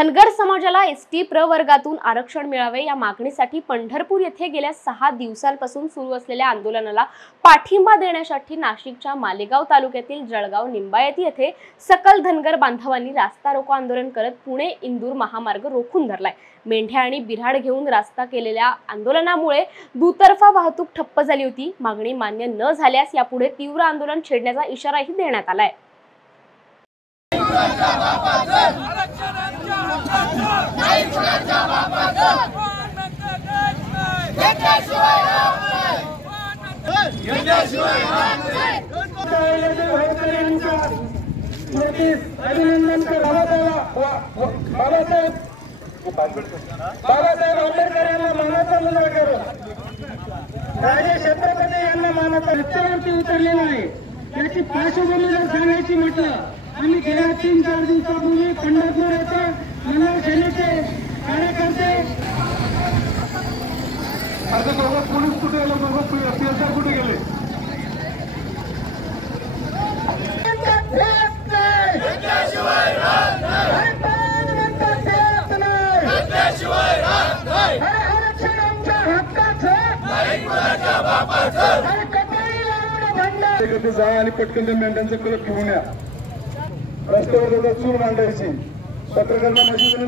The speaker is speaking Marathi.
धनगर समाजाला एसटी प्रवर्गातून आरक्षण मिळावे या मागणीसाठी पंढरपूर येथे गेल्या 6 दिवसांपासून सुरू असलेल्या आंदोलनाला पाठिंबा देण्यासाठी नाशिकच्या मालेगाव तालुक्यातील जळगाव निंबायती येथे सकल धनगर बांधवांनी रास्ता रोको आंदोलन करत पुणे इंदूर महामार्ग रोखून धरलाय। मेंढ्या आणि बिऱ्हाड घेऊन रास्ता केलेल्या आंदोलनामुळे दुतर्फा वाहतूक ठप्प झाली होती। मागणी मान्य न झाल्यास यापुढे तीव्र आंदोलन छेडण्याचा इशाराही देण्यात आलाय। बाबासाहेब आंबेडकर यांना मानाचा मुलगा करून राजे छत्रपती यांना मानाचा रस्त्यावरती उतरलेला आहे। याची पार्श्वभूमी जर सांगायची म्हटलं, आम्ही गेल्या 3-4 दिवसापूर्वी पंढरपूर येथे मनोहर सेनेचे कार्यकर्ते आता दोघं पोलीस कुठे गेले, दोघं पीएसआर कुठे गेले, जा आणि पटकन त्या मेंढ्यांचा कलर घेऊन या। रस्त्यावर चूल मांडायची पत्रकारांना माझी विनंती।